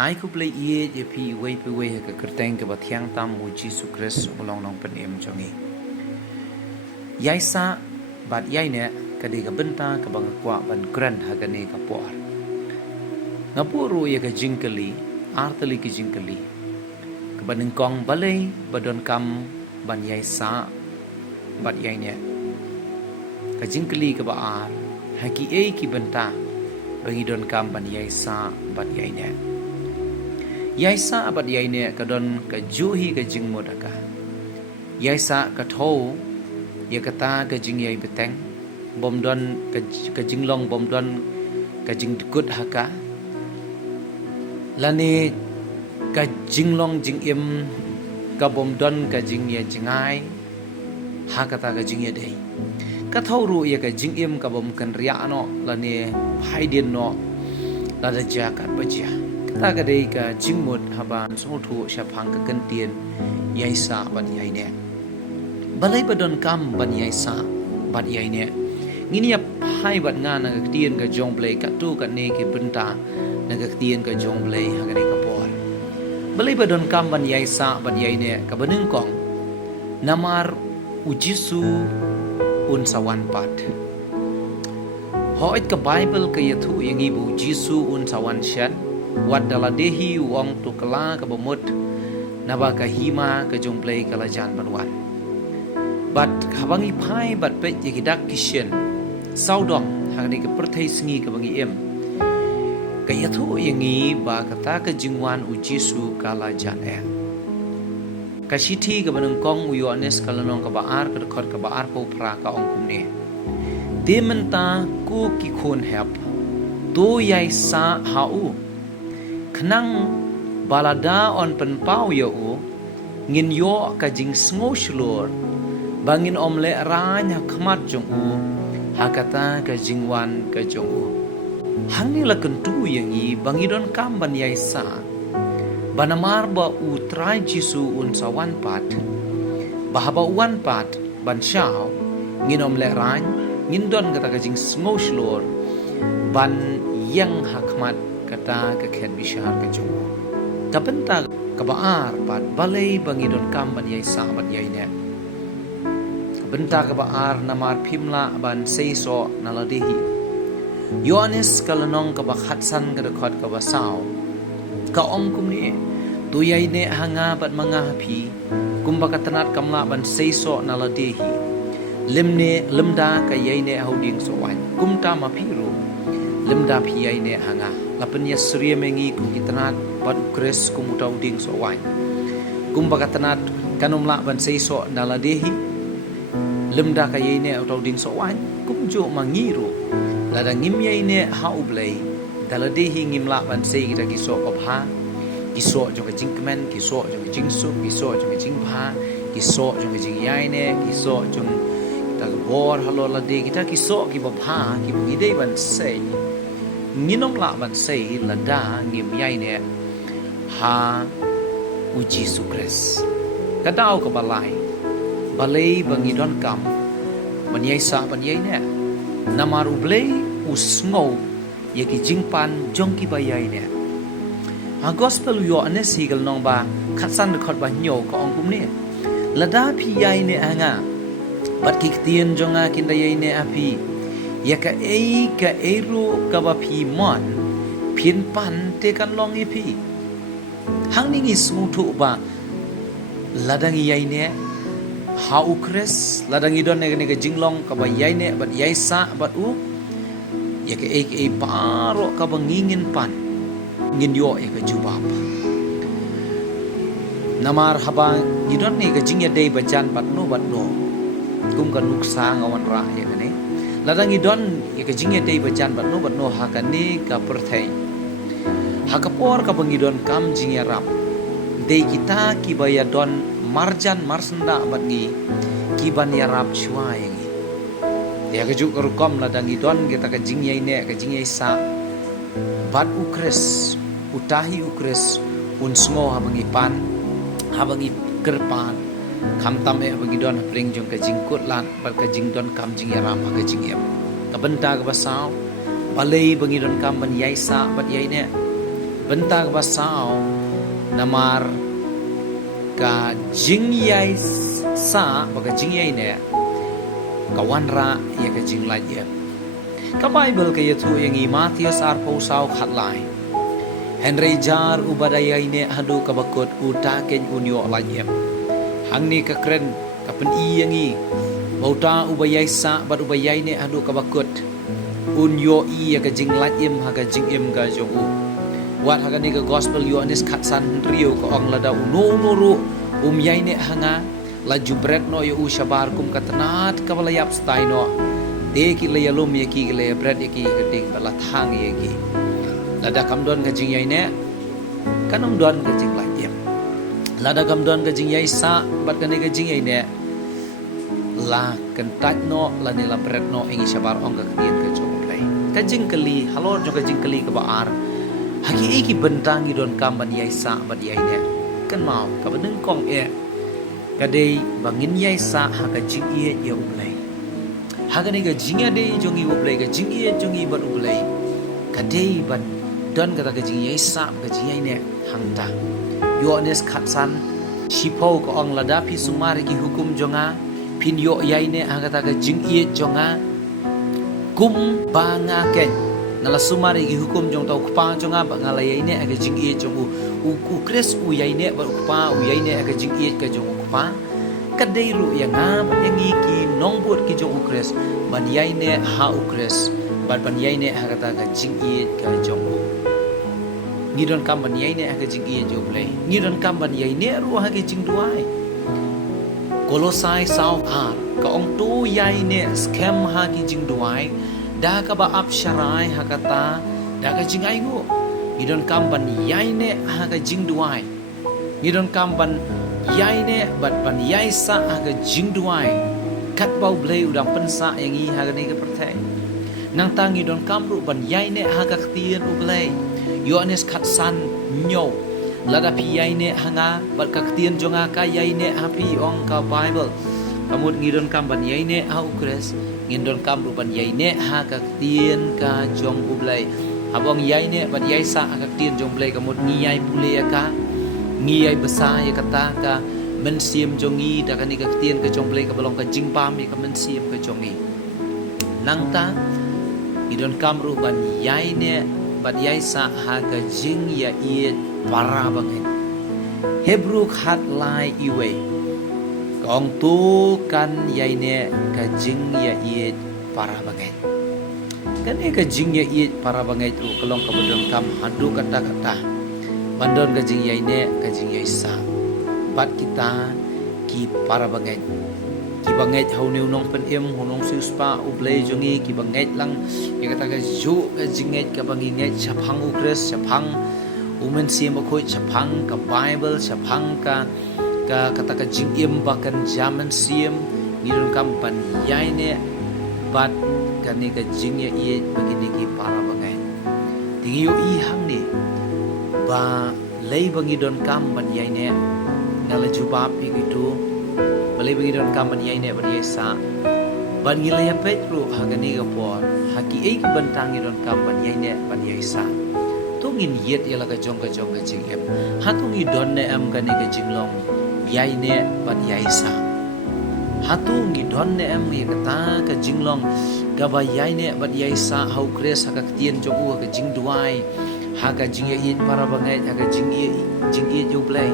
nai ku play ye je pi wei pe wei ka kerteng ke bathiang tam mu Jesu Christ ulong nong pen em jongi yai sa bat yai ne ka de ka benta ka bang kwa ban kran ha ka ne ka por ngapuru ye ka jingkali artali ki jingkali ka ban kong balai badon kam ban yai sa bat yai ne ka jingkali ka ba ar ha ki e ki benta bagi don kam ban yai sa bat yai ne yai sa bat yai ne ka don ka juhi ka jing modaka yai sa ka thau ye kata ka jing yai beteng bom don ka jing long bom don ka jing kut haka lani ka jing long jing im ka bom don ka jing ye jingai ha kata ka jing ye dei ka thau ru ye ka jing im ka bom kan ria no lani phai din no la da ja kat bajia kata ka dei ka jing mut haban so thu sha phang ka kan tien yai sa bat yai ne balai badon kam ban yai sa bat yai ne ngini ya phai bat nga na ka tien ka jong play ka tu ka ne ki benta na ka tien ka jong play ha ka ne ka por balai badon kam ban yai sa bat yai ne ka banung kong namar ujisu un sawan pat hoit ka bible ka yathu yangi bu jisu un sawan shan wat dala dehi wong tu kala ka bomut naba ka hima ka jong play ka lajan banwan bat habangi phai bat pe ye dak kishen saudong hangni ka perthai singi ka bangi em ka yathu yangi ba kata ka jingwan u jisu ka lajan ka shithi ka banung kong u yones ka lanong ka baar ka khot ka baar po phra ka ong kumne de menta ku ki khon hep to yai sa hau khnang balada on pen pau yo u ngin yo ka jing sngo shlor bangin omle ranya khmat jong u hakata ka jingwan ka jong u hangni la kentu yangi bangidon kam ban yai sa banamar ba u trai jisu un sawan pat bahaba wan pat ban shao ngin omle ran ngin don kata ka jing sngo shlor ban yang hakmat kata ka khen bishar ka jong u kapenta ka baar pat balai bangidon kam ban yai sa ban yai ne benta ka baar namar phimla ban seiso naladehi yohanes kalanong ka bakhatsan ka khot ka basao ka ong kumni tu yai ne hanga bat manga phi kumba katanat kamla ban seiso naladehi limne limda ka yai ne hauding so wan kumta ma phiru limda phi yai ne hanga lapanya surya mengi kum kitanat bat kres kumutau ding so wan kumba katanat kanumla ban seiso naladehi lemda ka yai ne auto ding so wan kum jo mangiru lada ngim yai ne ha ublei dala dehi ngim la ban sei kita kiso ko bha kiso jo ka jingkmen kiso jo ka jingsu kiso jo ka jingpha kiso jo ka jing yai ne kiso jo ta bor halo la de kita kiso ki bha ki bi dei ban sei nginom la ban sei lada ngim yai ne ha u Jesu Christ kadau ka balai balai bangidon kam banyai sa banyai ne namaru blei usngo yeki jingpan jongki bayai ne a gospel yo ane sigal nong ba khatsan khot ba nyo ko ongkum ne lada phi yai ne anga bat ki tien jonga kinda yai ne api yaka ei ka eru ka ba phi mon phin pan te kan long i phi hangning is mutu ba ladang yai ne ha ukres ladang idon ne ke jinglong ka ba yai ne bat yai sa bat u ya ke e paro ka ba ngingin pan ngin yo e ka jubab namar haba idon ne ke jingya dei bajan bat no kum ka nuksa ngawan ra ya ne ladang idon ya ke jingya dei bajan bat no ha ka ne ka perthai ha ka por ka bangidon kam jingya rap dei kita ki baya don marjan marsenda batgi kiban ya rap chua yangi ya ke juk rukom la dangi don kita ke jingyai ne ke jingyai sa bat ukres utahi ukres un sngo habangi pan habangi kerpan kam tam e bagi don pring jong ke jingkut lan bat ke jing don kam jing ya ram ke jing yam ka benta ka basau balai bangi don kam ban yai sa bat yai ne bentang basau namar ka jingyai sa baga jingyai ne kawanra ya ka jinglai ya ka Bible ka yatu yang i Matius arpo sau khatlai Henry jar ubadayai ne hadu ka bakot utaken unyo lajem hangni ka kren ka pen i yang i bauta ubayai sa bat ubayai ne hadu ka bakot unyo i ya ka jinglai em ha ka jingem ka jongu wat haga ni ka gospel Yohanes khatsan rio ko ong lada uno nuru yai ne hanga la jubret no yo ushabar kum katanat kabalayap stai no de ki le yalum ye ki le bread ye ki geding bala thang ye ki lada kamdon ka jing yai ne kanom don ka jing la yem lada kamdon ka jing yai sa bat ka ni ka jing yai ne la kentat no la ni la bread no ingi shabar ong ka kien ka jong play ka jing kali halor jo ka jing kali ka baar haki iki bentang i don kam ban yai sa bat yai ne kan mau ka beneng kong e kadai bangin yai sa ha ka jing ye ye ublai ha ka ni ka jing ya dei jongi ublai ka jing ye jongi bat ublai kadai ban don ka ka jing yai sa ka jing yai ne hangta Yohanes khatsan sipo ko ong lada pi sumar ki hukum jonga pin yo yai ne ha ka jing ye jonga kum banga ken ngala sumari gi hukum jong tau kupa jonga ba ngala yai ne aga jing ye jong u kres u yai ne ba kupa u yai ne aga jing ye ka jong kupa kadai ru yang ngam yang ki nong bot ki jong u kres ban yai ne ha u kres ban yai ne aga ta ga jing ye ka jong u ngidon kam ban yai ne aga jing ye jong le ngidon kam ban yai ne ru ha ga jing duai Kolosai sau ar ka ong tu yai ne scam ha ki jing duai da ka ba apsharai hakata da ka jingai ngo idon kamban yai ne ha ka jing duai idon kamban yai ne bat ban yai sa ha ka jing duai kat bau blei udang pensa yang i ha ka ni ka pertai nang tang idon kamru ban yai ne ha ka tien u blei Yohanes khat san nyo lada pi yai ne hanga bat ka tien jonga ka yai ne ha pi ong ka Bible kamut ngidon kamban yai ne ha ukres ngindon kam ruban yai ne ha ka tien ka jong ublai abong yai ne ban yai sa ka tien jong blai kamut ngi yai pule ka ngi yai besa ya kata ka men siem jongi da ka ni ka tien ka jong blai ka balong ka jing pam ka men siem ka jongi nang ta idon kam ruban yai ne ban yai sa ha ka jing ya i para bangen Hebrew khat lai iwe kong tu kan yai ne ka jing ya i para bangai kan e ka jing ya i para bangai tu kalong ka bodong kam hadu kata bandon ka jing yai ne ka jing yai sa bat kita ki para bangai ki bangai hau neu nong pen em honong su spa ublei jongi ki bangai lang ya kata ka ju ka jinget ka bangi ngai chapang ukres chapang umen sim ko chapang ka Bible chapang ka kata ka jing im bakan zaman siem ngirun kampan yai ne bat kani ka jing ya i begini ki para bangai tingi yo i hang ni ba lei bangi don kampan yai ne ngala jubab gitu balai bangi don kampan yai ne ban yai sa ban ngila ya petro hagani ga por haki ei bantang don kampan yai ne ban yai sa tungin yet ya laga jong ka jing em hatungi don ne am kani ka jing long yai ne ban yai sa hatung gi don ne am ye kata ka jinglong ga ba yai ne ban yai sa hau kres ha ka tien jong u ka jing duai ha ka jing ye para bangai ha ka jing ye ju play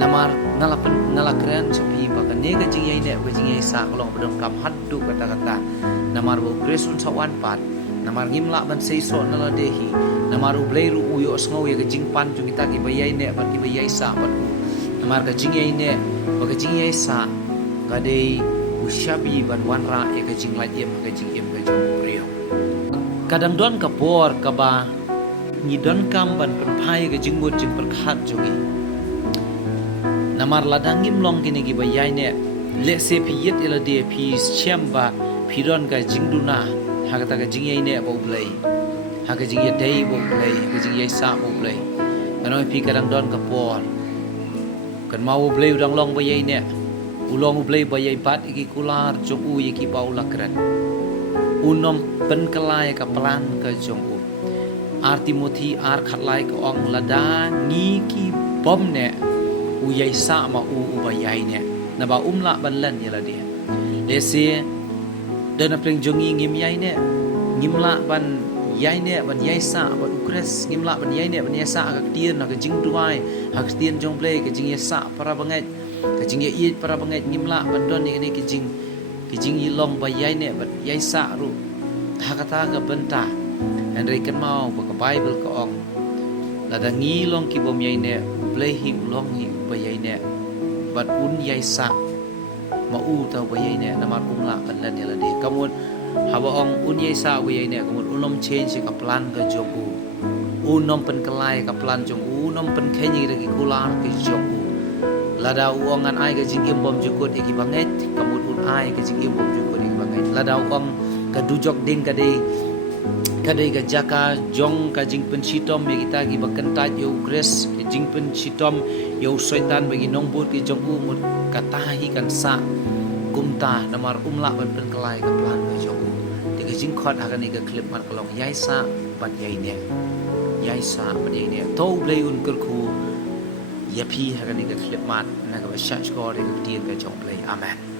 namar ngalakren sepi ba ka ne ka jing yai ne ka jing yai sa kolong bedong kam haddu kata namar bu kres un sawan pat namar ngimla ban sei so nala dehi namar u blai ru uyo sngo ye ka jing pan jung kita ki ba yai ne ban ki ba yai sa ban namar ka jing yai ne ba ka jing yai sa ka dei ushabi ban wanra e ka jing la em ka jing em ka jong priyo kadang don ka por ka ba ni don kam ban pen phai ka jing mut jing per khat jongi namar ladang ngim long kini ki ba yai ne le se pi yet ela de pi chem ba pi don ka jing duna ha ka ta ka jing yai ne bo blai ha ka jing ye dei bo blai ka jing yai sa bo blai kanoi pi kadang don ka por kan mau blai udang long ba yai ne ulong blai ba yai bat iki kular jong u iki bau lakran unom pen kelai ka pelan ka jong u ar Timothy ar khatlai ka ong lada ngi ki bom ne u yai sa ma u ba yai ne na ba umla ban lan ya la dia le se dan apreng jongi ngim yai ne ngimla ban yai ne ban yai sa ban ukres ngimla ban yai ne ban yai sa ka tien na ka jing duai hak tien jong play ka jing yai sa para bangai ka jing yai para bangai ngimla ban don ni ka jing yilong ba yai ne ban yai sa ru hakata ka benta Henry kan mau baka Bible ka ong lada ngi long ki bom yai ne play hi long hi ba yai ne ban un yai sa ma u tau ba yai ne namar umla ban lan ya la de kamun hawa ong un yai sa ba yai ne kamun unom change ka plan ka jong u unom pen kelai ka plan jong u unom pen khenyi ra ki kular ki jong u lada u ong an ai ka jing im bom jukut ki banget kamun un ai ka jing im bom jukut ki banget lada u ong ka dujok ding ka de kadai ka jaka jong ka jing pen chitom be kita ki bakentaj yo grace ki jing pen chitom yo syaitan bagi nongbut ki jong u mut katahi kan sa kumta namar umla ban pen kelai ka plan ka jong u ti ka jing khot akan ni ka clip mar kalong yai sa bat yai ne yai sa bat yai ne to blei un ker khu yapi akan ni ka clip mat na ka sha score ka tien ka jong blei amen